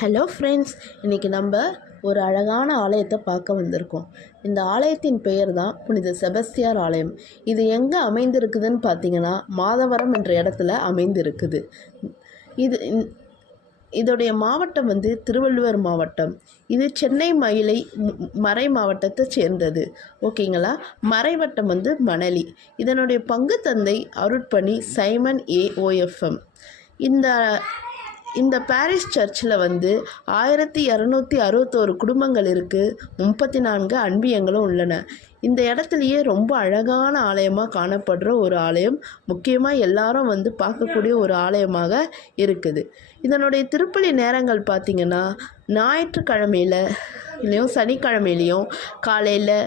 Hello friends, இன்றைக்கி நம்ம ஒரு அழகான ஆலயத்தை பார்க்க வந்திருக்கோம். இந்த ஆலயத்தின் பெயர் தான் புனித செபஸ்தியார் ஆலயம். இது எங்கே அமைந்திருக்குதுன்னு பார்த்தீங்கன்னா, மாதவரம் என்ற இடத்துல அமைந்திருக்குது. இதோடைய மாவட்டம் திருவள்ளுவர் மாவட்டம். இது சென்னை மறை மாவட்டத்தை சேர்ந்தது. ஓகேங்களா. மறைவட்டம் மணலி. இதனுடைய பங்கு தந்தை அருட்பணி சைமன் OFM. இந்த பாரிஸ் சர்ச்சில் 1261 குடும்பங்கள் இருக்குது. 34 அன்பியங்களும் உள்ளன. இந்த இடத்துலையே ரொம்ப அழகான ஆலயமாக காணப்படுற ஒரு ஆலயம், முக்கியமாக எல்லாரும் பார்க்கக்கூடிய ஒரு ஆலயமாக இருக்குது. இதனுடைய திருப்பலி நேரங்கள் பார்த்திங்கன்னா, ஞாயிற்றுக்கிழமையிலையும் சனிக்கிழமையிலையும் காலையில்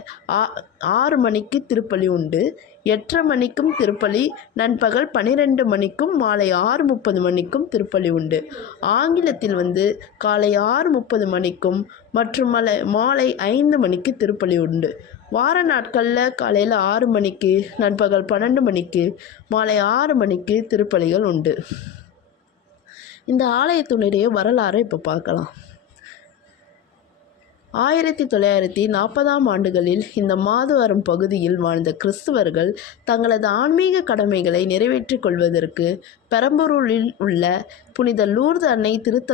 6 மணிக்கு திருப்பலி உண்டு, 8:30 மணிக்கும் திருப்பலி, நண்பகல் 12 மணிக்கும் மாலை 6:30 மணிக்கும் திருப்பலி உண்டு. ஆங்கிலத்தில் காலை 6:30 மணிக்கும் மற்றும் மாலை 5 மணிக்கு திருப்பலி உண்டு. வார நாட்களில் காலையில் 6 மணிக்கு, நண்பகல் 12 மணிக்கு, மாலை 6 மணிக்கு திருப்பலிகள் உண்டு. இந்த ஆலயத்தினுடைய வரலாறை இப்போ பார்க்கலாம். 1940ஆம் ஆண்டுகளில் இந்த மாதவரம் பகுதியில் வாழ்ந்த கிறிஸ்தவர்கள் தங்களது ஆன்மீக கடமைகளை நிறைவேற்றிக் கொள்வதற்கு பெரம்பலூரில் உள்ள புனித லூர்து அன்னை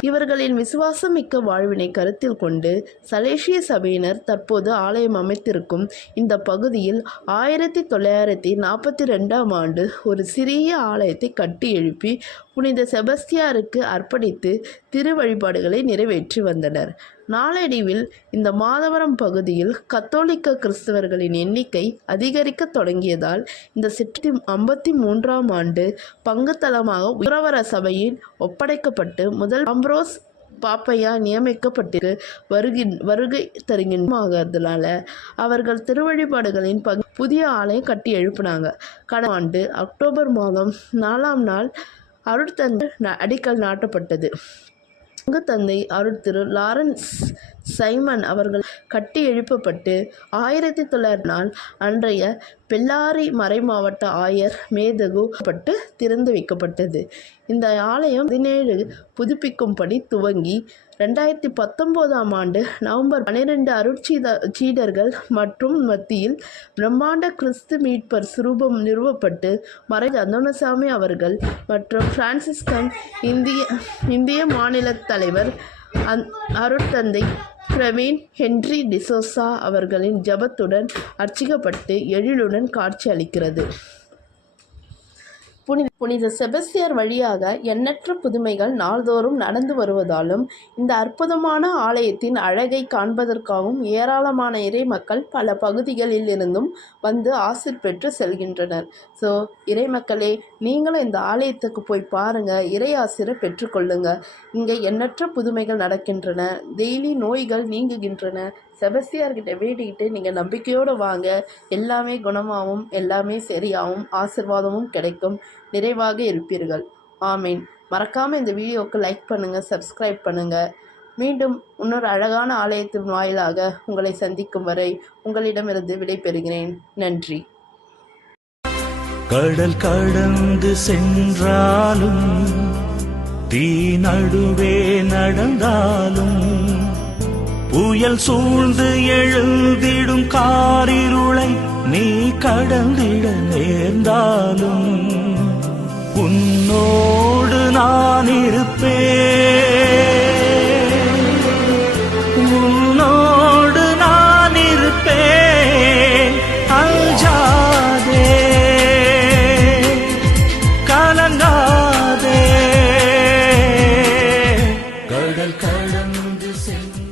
இவர்களின் விசுவாசமிக்க வாழ்வினை கருத்தில் கொண்டு சலேசிய சபையினர் தற்போது ஆலயம் அமைத்திருக்கும் இந்த பகுதியில் 1942ஆம் ஆண்டு ஒரு சிறிய ஆலயத்தை கட்டி எழுப்பி புனித செபஸ்தியாருக்கு அர்ப்பணித்து திரு வழிபாடுகளை நிறைவேற்றி வந்தனர். நாளடைவில் இந்த மாதவரம் பகுதியில் கத்தோலிக்க கிறிஸ்தவர்களின் எண்ணிக்கை அதிகரிக்க தொடங்கியதால் இந்த 1953ஆம் ஆண்டு பங்குத்தலமாக உறவர சபையில் ஒப்படைக்கப்பட்டு முதல் ஆம்ப்ரோஸ் பாப்பையா நியமிக்கப்பட்டு வருகை தருகின்றனால அவர்கள் திருவழிபாடுகளின் புதிய ஆலயம் கட்டி எழுப்பினாங்க. கடந்த ஆண்டு அக்டோபர் மாதம் 4ஆம் நாள் அருட்தந்தை அடிக்கல் நாட்டப்பட்டது. தந்தை அருட்திரு லாரன்ஸ் சைமன் அவர்கள் கட்டி எழுப்பப்பட்டு 1900 அன்றைய பெல்லாரி மறைமாவட்ட ஆயர் மேதகு திறந்து வைக்கப்பட்டது. இந்த ஆலயம் 17 புதுப்பிக்கும்படி துவங்கி 2019ஆம் ஆண்டு நவம்பர் 12 அருட்சீடர்கள் மற்றும் மத்தியில் பிரம்மாண்ட கிறிஸ்து மீட்பர் சுரூபம் நிறுவப்பட்டு மறை அந்தோணசாமி அவர்கள் மற்றும் பிரான்சிஸ்கன் இந்திய மாநில தலைவர் அருட்தந்தை பிரவீன் ஹென்றி டிசோசா அவர்களின் ஜபத்துடன் அர்ச்சிக்கப்பட்டு எழிலுடன் காட்சி அளிக்கிறது. புனித செபஸ்தியார் வழியாக எண்ணற்ற புதுமைகள் நாள்தோறும் நடந்து வருவதாலும் இந்த அற்புதமான ஆலயத்தின் அழகை காண்பதற்காகவும் ஏராளமான இறை மக்கள் பல பகுதிகளில் இருந்தும் ஆசீர் பெற்று செல்கின்றனர். ஸோ இறை மக்களே, நீங்களும் இந்த ஆலயத்துக்கு போய் பாருங்கள், இறை ஆசீரை பெற்றுக்கொள்ளுங்க. இங்கே எண்ணற்ற புதுமைகள் நடக்கின்றன, டெய்லி நோய்கள் நீங்குகின்றன. செபஸ்தியார்கிட்ட வேண்டிக்கிட்டு நீங்கள் நம்பிக்கையோடு வாங்க, எல்லாமே குணமாகவும் எல்லாமே சரியாகவும் ஆசீர்வாதமும் கிடைக்கும், நிறைவாக இருப்பீர்கள். ஆமீன். மறக்காமல் இந்த வீடியோவுக்கு லைக் பண்ணுங்கள், சப்ஸ்கிரைப் பண்ணுங்கள். மீண்டும் இன்னொரு அழகான ஆலயத்தின் வாயிலாக உங்களை சந்திக்கும் வரை உங்களிடமிருந்து விடைபெறுகிறேன். நன்றி. கடல் கடந்து சென்றாலும் தீ நடுவே நடந்தாலும் புயல் சூழ்ந்து எழுந்திடும் காரிருளை நீ கடந்திட நேர்ந்தாலும் உன்னோடு நான் இருப்பேன், உன்னோடு நான் இருப்பேன். அஞ்சாதே, கலங்காதே, கடல் கடந்து சென்று